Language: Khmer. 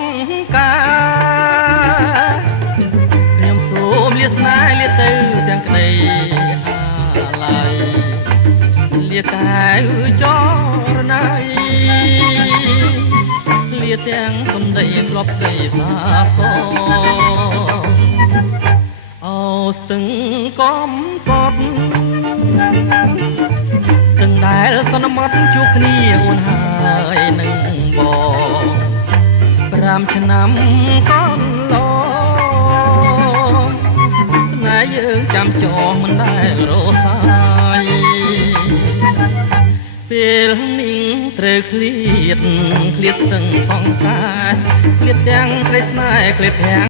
ងការខ្ញុំសូមលាស្នេហ៍លាទៅទាំងក្តីអាឡ័យលាកែវចរណៃលាទាំងសំដីធ្លាប់ស្ដីសាសអោស្ទឹងកំសត់ស្ទឹងដែលសន្មត់ជួបគ្នាអូនហើយនឹងបង5ឆ្នាំកន្លងស្នេហ៍យើងចាំចងមិនដែលរសាយពេលនេះត្រូវឃ្លាតស្ទឹងសង្ការឃ្លាតទាំងក្តីស្នេហ៍ឃ្លាតទាំង